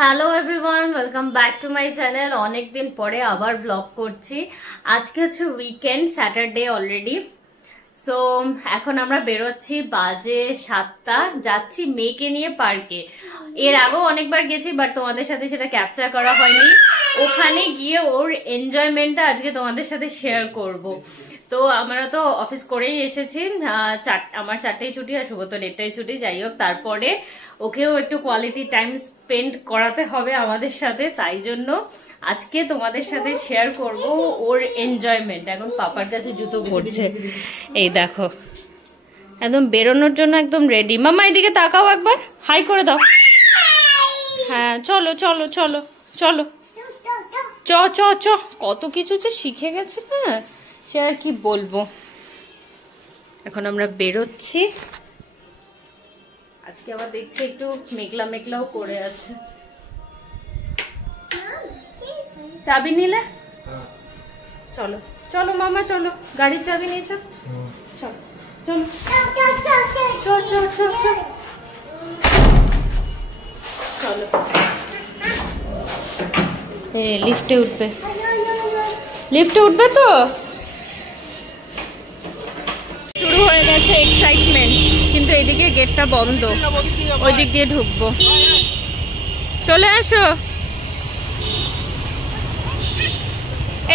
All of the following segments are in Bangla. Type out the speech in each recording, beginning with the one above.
Hello everyone, welcome back to my channel. অনেকদিন পরে আবার ব্লগ করছি। আজকে হচ্ছে উইকেন্ড, স্যাটারডে অলরেডি। সো এখন আমরা বেরোচ্ছি, বাজে 7টা। যাচ্ছি মেয়েকে নিয়ে পার্কে। এর আগেও অনেকবার গেছি, বাট তোমাদের সাথে সেটা ক্যাপচার করা হয়নি। ওখানে গিয়ে ওর এনজয়মেন্টটা আজকে তোমাদের সাথে শেয়ার করব। তো আমরা তো অফিস করেই এসেছি, আমার 4টায় ছুটি আর শুভ তো 1টায় ছুটি। যাই হোক, তারপরে ওকেও একটু কোয়ালিটি টাইম স্পেন্ড করাতে হবে আমাদের সাথে। তাই জন্য আজকে তোমাদের সাথে শেয়ার করব ওর এনজয়মেন্ট। এখন পাপার কাছে জুতো পড়ছে, এই দেখো একদম বেরোনোর জন্য একদম রেডি। মামা এদিকে তাকাও, একবার হাই করে দাও। হ্যাঁ চলো চলো চলো চলো, চ চ চ। কত কিছু যে শিখে গেছে না, সে আর কি বলবো। এখন আমরা বেরোচ্ছি। আজকে আবার দেখছি একটু মেঘলা মেঘলাও করে আছে। চাবি নিলে? চলো চলো মামা, চলো, গাড়ির চাবি নিয়েছ? চলো চলো চল চল চল চল চলো। লিফটে উঠবে, লিফটে উঠবে তো। শুরু হয়ে গেছে এক্সাইটমেন্ট, কিন্তু এদিকে গেটটা বন্ধ, ওই দিক দিয়ে ঢুকবো। চলে আসো,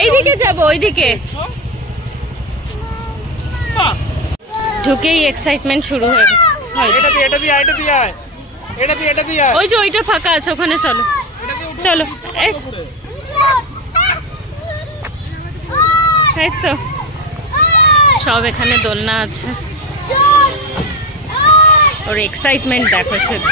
এইদিকে যাবো, ওইদিকে। ঢুকেই এক্সাইটমেন্ট শুরু হয়ে গেছে। ওই যে ওইটা ফাঁকা আছে, ওখানে চলো চলো। এই তো সব এখানে দোলনা আছে। ওর এক্সাইটমেন্ট দেখো শুধু।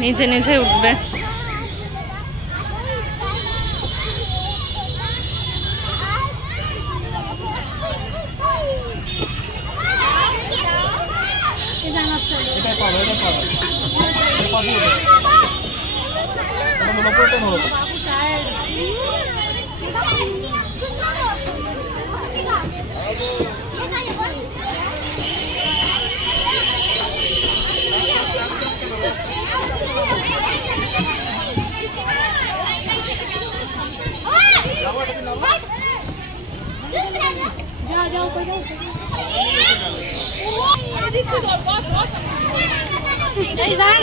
নিচে নিচে উঠবে।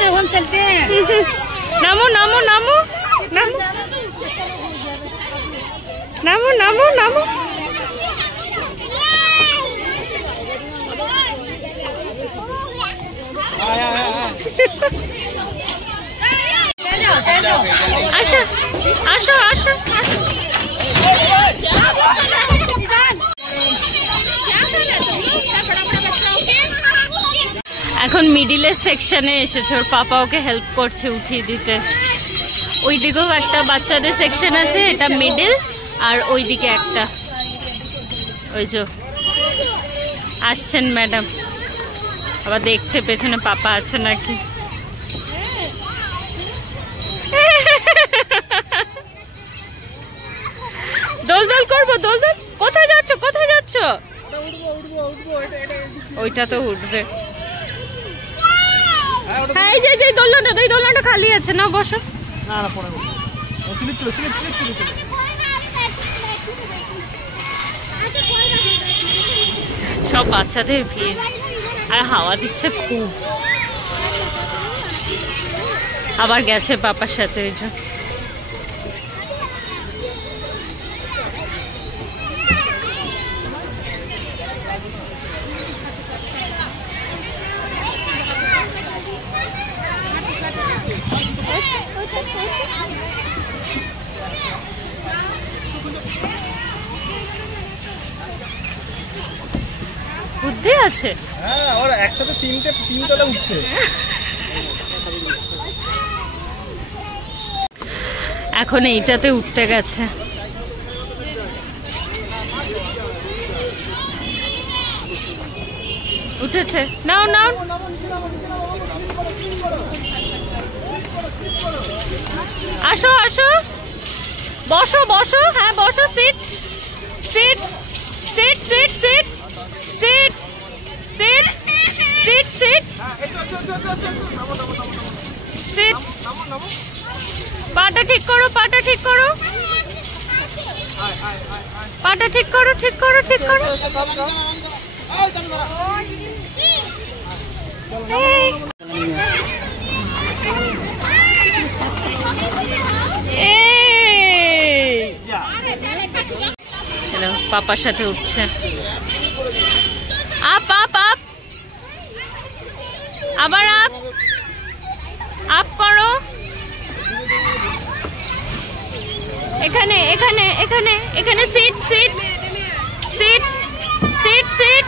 अब हम चलते हैं। नामो नामो नामो नामो नामो नामो नामो। आशा आशा आशा এখন মিডিলের সেকশনে এসেছে। ওর পাপা ওকে হেল্প করছে উঠিয়ে দিতে। ওই দিকেও একটা বাচ্চাদের সেকশন আছে, এটা মিডিল, আর ওই দিকে একটা। ওই যে আসছেন ম্যাডাম, আবার দেখছে পেছনে পাপা আছে নাকি। দোল দোল করবো, দোল দোল। কোথায় যাচ্ছ, কোথায় যাচ্ছ? ওইটা তো উঠবে। হ্যাঁ এই যে দোলনাটা, ওই দোলনাটা খালি আছে, না বসো। সব বাচ্চাদের ভিড়, আর হাওয়া দিচ্ছে খুব। আবার গেছে পাপার সাথে ওই যে। বুদ্ধি আছে। হ্যাঁ, ওরা একসাথে তিন তলা উঠছে। এখন এইটাতে উঠতে গেছে। উঠেছে, নাও নাও। আসো আসো, বসো বসো, হ্যাঁ বসো, sit sit sit sit sit sit sit sit sit sit. পাটা ঠিক করো, পাটা ঠিক করো, পাটা ঠিক করো, ঠিক করো, ঠিক করো। পাপার সাথে উঠছে। আপ আপ আপ, আবার আপ আপ করো। এখানে এখানে এখানে এখানে sit sit sit sit sit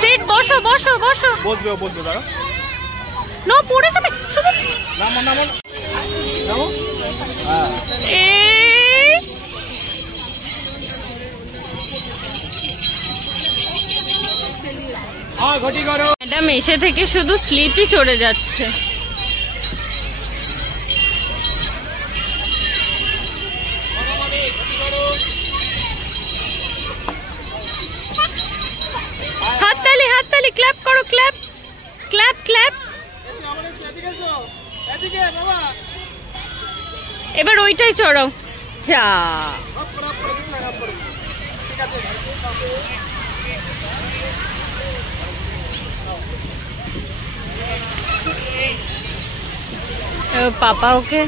sit, বসো বসো বসো। বসবে বসবে, দাঁড়া। নো, পড়ে যাবে শুধু। নামো নামো নামো। ঘটি করো। ম্যাডাম এসে থেকে শুধু স্লিপই চড়ে যাচ্ছে। হাততালি হাততালি, ক্ল্যাপ করো, ক্ল্যাপ ক্ল্যাপ ক্ল্যাপ। এবার ওইটাই চড়াও। যা, পাপা ওকে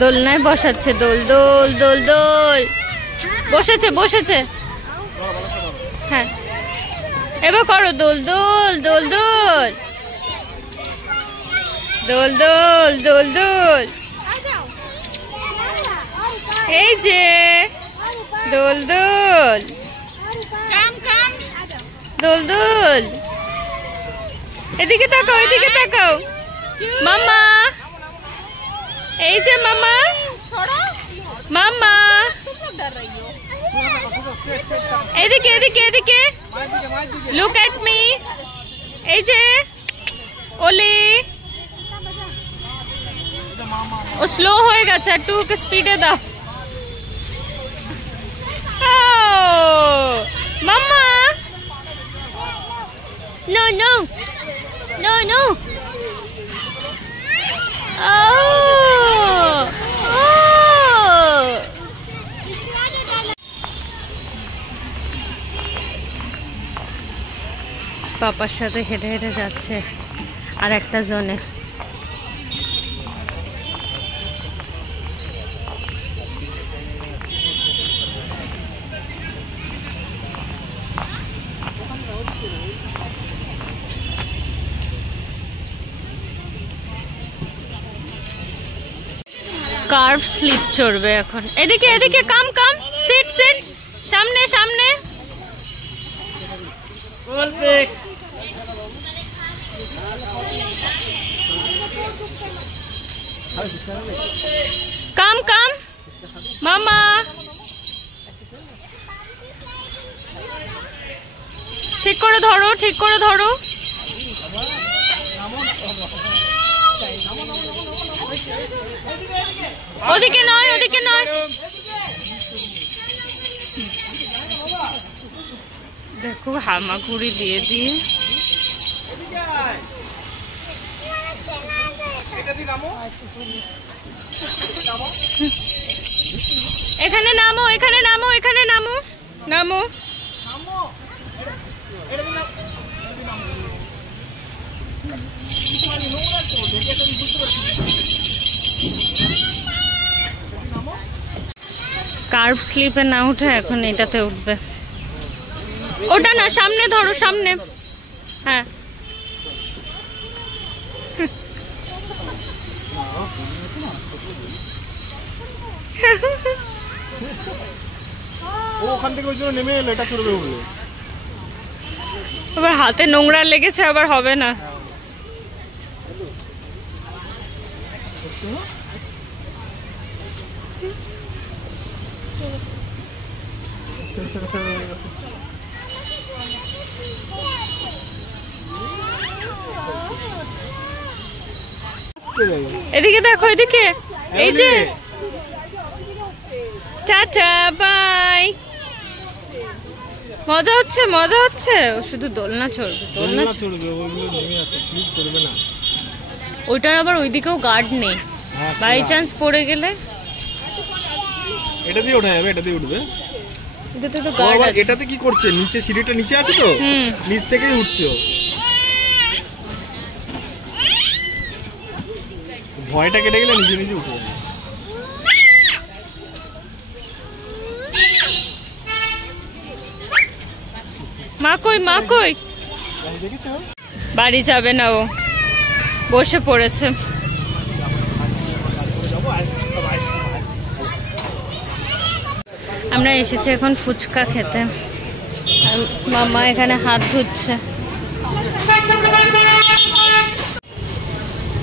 দোলনায় বসাচ্ছে। দোল দোল দোল দোল, বসেছে বসেছে। হ্যাঁ এবার করো দোল দোল দোল দোল দোল দোল দোল দোল। এই যে দোল দোল দোল দোল। এদিকে তাকাও, এদিকে তাকাও মামা। এই যে মামা, মামা এদিকে এদিকে এদিকে, লুক এট মি। এই যে ওলি, ও স্লো হয়ে গেছে, একটু ওকে স্পিডে দাও। মাম্মা, নো নো নো নো। পাপার সাথে হেঁটে হেঁটে যাচ্ছে আর একটা জোনে। কার্ভ স্লিপ চড়বে এখন। এদিকে এদিকে, কাম কাম, সিট সিট, সামনে সামনে। কাম কাম মামা। ঠিক করে ধরো, ঠিক করে ধরো। ওদিকে নয়, ওদিকে নয়। দেখো হামাগুড়ি দিয়ে দিয়ে। এখানে নামো, এখানে নামো, এখানে নামো, নামো। কার্ভ স্লিপে না উঠে এখন এটাতে উঠবে। ওটা না, সামনে ধরো, সামনে। হ্যাঁ ওখান থেকে ওই জন্য নেমে এলো, এটা চড়বে বলে। এবার হাতে নোংরা লেগেছে, আবার হবে না। এদিকে দেখো, এদিকে এই যে টাটা বাই। মজা হচ্ছে মজা হচ্ছে, ও শুধু দোলনা চড়বে দোলনা চড়বে, ওইগুলো নেমে আছে, স্লিপ করবে না। ওইটার আবার ওইদিকেও গার্ড নেই, বাই চান্স পড়ে গেলে। এটা দিয়ে ওঠা যাবে, এটা দিয়ে উঠবে। এটাতে তো গার্ড আছে। এটাতে কি করছে, নিচে সিঁড়িটা নিচে আছে তো, নিচ থেকেই উঠছে ও। ভয়টা কেটে গেলে নিজে নিজে উঠে যাবে। মা কই মা কই? দেখেছো? বাড়ি যাবে না, ও বসে পড়েছে। আমরা এসেছি এখন ফুচকা খেতে। মামা এখানে হাত ধুচ্ছে।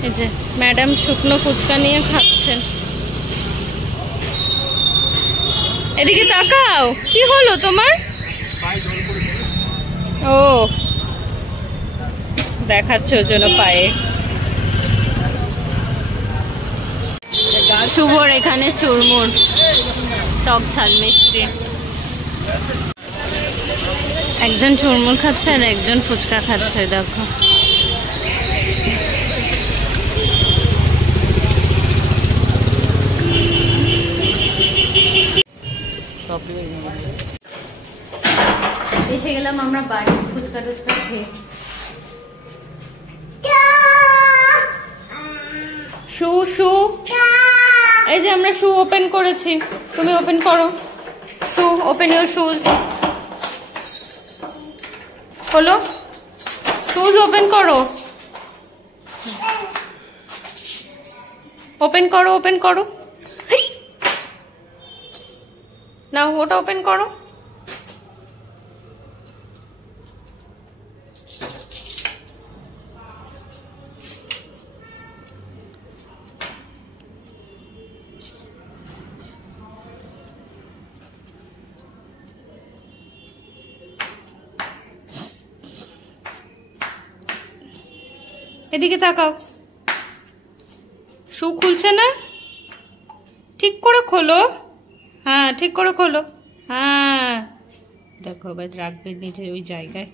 এই যে ম্যাডাম শুকনো ফুচকা নিয়ে খাচ্ছেন। এদিকে তাকাও, কি হলো তোমার? ও দেখাচ্ছে ওর জন্য পায়ে। শুভর এখানে চুরমুর, টক ঝাল মিষ্টি। একজন চুরমুর খাচ্ছে আর একজন ফুচকা খাচ্ছে। দেখো এসে গেলাম আমরা বাড়ি ফুচকা টুচকা খেয়ে। শু শু, এই যে আমরা শু ওপেন করেছি, তুমি ওপেন করো। শু ওপেন ইউর শুজ। হলো, শুজ ওপেন করো, ওপেন করো ওপেন করো। নাও ওটা ওপেন করো। এদিকে তাকাও, শু খুলছে না, ঠিক করে খোলো। হ্যাঁ ঠিক করে খোলো। হ্যাঁ দেখো এবার রাখবে নিচে ওই জায়গায়।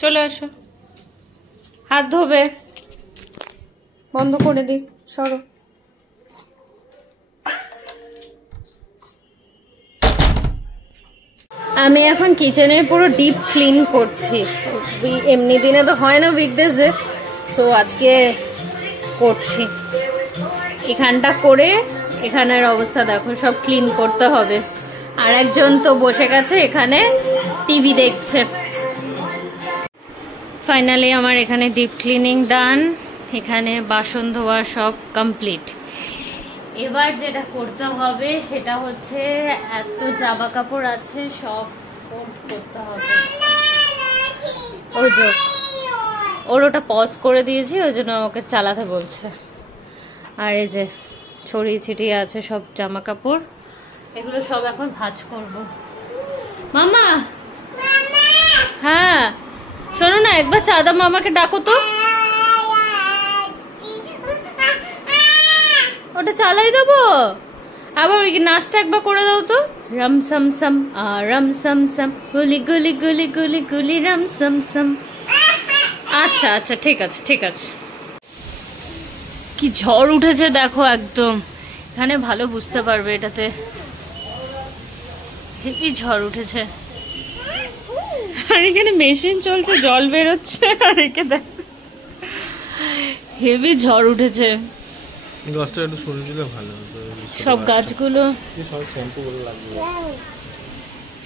চলে আসো, হাত ধোবে, বন্ধ করে দিই, সরো। আমি এখন কিচেনের পুরো ডিপ ক্লিন করছি। এমনি দিনে তো হয় না উইকডেজে, সো আজকে করছি। এখানটা করে এখানের অবস্থা দেখো, সব ক্লিন করতে হবে। আর একজন তো বসে গেছে এখানে টিভি দেখছে। ফাইনালি আমার এখানে ডিপ ক্লিনিং ডান, এখানে বাসন ধোয়া সব কমপ্লিট। এবার যেটা করতে হবে সেটা হচ্ছে এত জামা কাপড় আছে সব ফোল্ড করতে হবে। ওই যে ওর ওটা পজ করে দিয়েছি, ওই জন্য ওকে চালাতে বলছে। আর এই যে ছড়িয়ে ছিটিয়ে আছে সব জামা কাপড়, এগুলো সব এখন ভাঁজ করব। মামা হ্যাঁ শোনো না, একবার চাঁদা মামাকে ডাকো তো। ওটা চালাই দেবো, আবার ওই নাচটা একবার করে দাও তো। রম সম সম রম সম সম গুলি গুলি গুলি গুলি গুলি রম সম সম। আচ্ছা আচ্ছা ঠিক আছে ঠিক আছে। কি ঝড় উঠেছে দেখো, একদম এখানে ভালো বুঝতে পারবে, এটাতে হেভি ঝড় উঠেছে। আর এখানে মেশিন চলছে, জল বেরোচ্ছে, আর একে দেখ হেভি ঝড় উঠেছে। গাছটা একটু সরিয়ে দিলে ভালো হতো, সব গাছগুলো সব শ্যাম্পু গুলো লাগবে,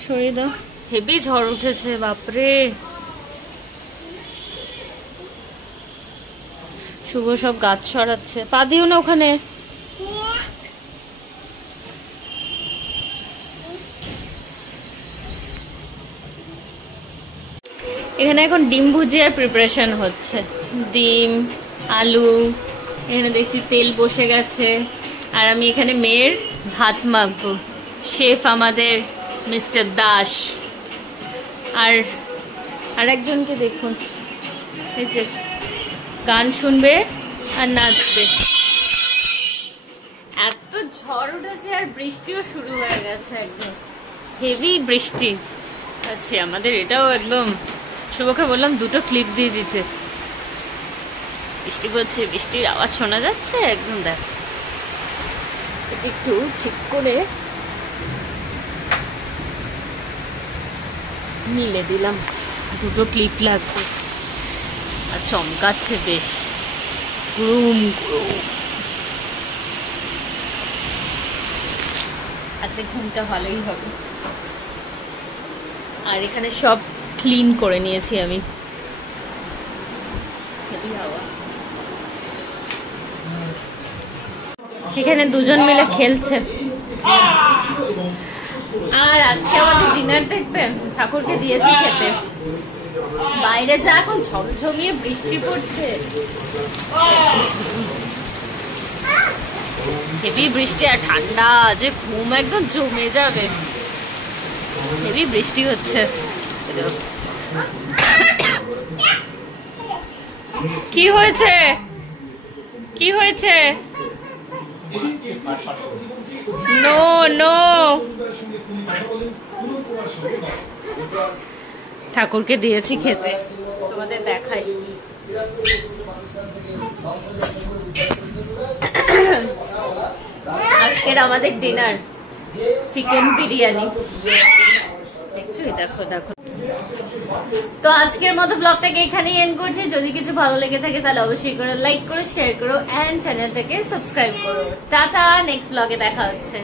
সরিয়ে দাও। হেভি ঝড় উঠেছে বাপরে। শুভ সব গাছ সরাচ্ছে, পা দিও না ওখানে। এখানে এখন ডিম ভুজিয়ার প্রিপারেশন হচ্ছে। ডিম, আলু, এখানে দেখছি তেল বসে গেছে। আর আমি এখানে মেয়ের ভাত মাখবো। শেফ আমাদের মিস্টার দাস। আর একজনকে দেখুন, এই যে গান শুনবে আর নাচবে। ঝড় উঠেছে আর বৃষ্টিও শুরু হয়ে গেছে, একদম হেভি বৃষ্টি আছে আমাদের। এটাও একদম শুভকে বললাম দুটো ক্লিপ দিয়ে দিতে। বৃষ্টি পড়ছে, বৃষ্টির আওয়াজ শোনা যাচ্ছে একদম। দেখ একটু ঠিক করে মিলে দিলাম, দুটো ক্লিপ লাগবে। আর চমকাচ্ছে বেশ, গ্রুম গ্রুম। আচ্ছা ঘুমটা ভালোই হবে। আর এখানে সব ক্লিন করে নিয়েছি আমি। হেভি হাওয়া। এখানে দুজন মিলে খেলছে। আর আজকে আমাদের ডিনার দেখবেন, ঠাকুরকে দিয়েছি খেতে। বাইরে যা এখন ঝমঝমিয়ে বৃষ্টি পড়ছে, হেভি বৃষ্টি আর ঠান্ডা, যে ঘুম একদম জমে যাবে। হেভি বৃষ্টি হচ্ছে। কি হয়েছে, কি হয়েছে? নো নো, ঠাকুরকে দিয়েছি খেতে, তোমাদের দেখাই। আজকের আমাদের ডিনার চিকেন বিরিয়ানি। দেখছো, দেখো দেখো। তো আজকের মতো ব্লগটাকে এখানেই এন্ড করছি। যদি কিছু ভালো লেগে থাকে তাহলে অবশ্যই করে লাইক করো, শেয়ার করো, এন্ড চ্যানেলটাকে সাবস্ক্রাইব করো। টাটা, নেক্সট ব্লগে দেখা হচ্ছে।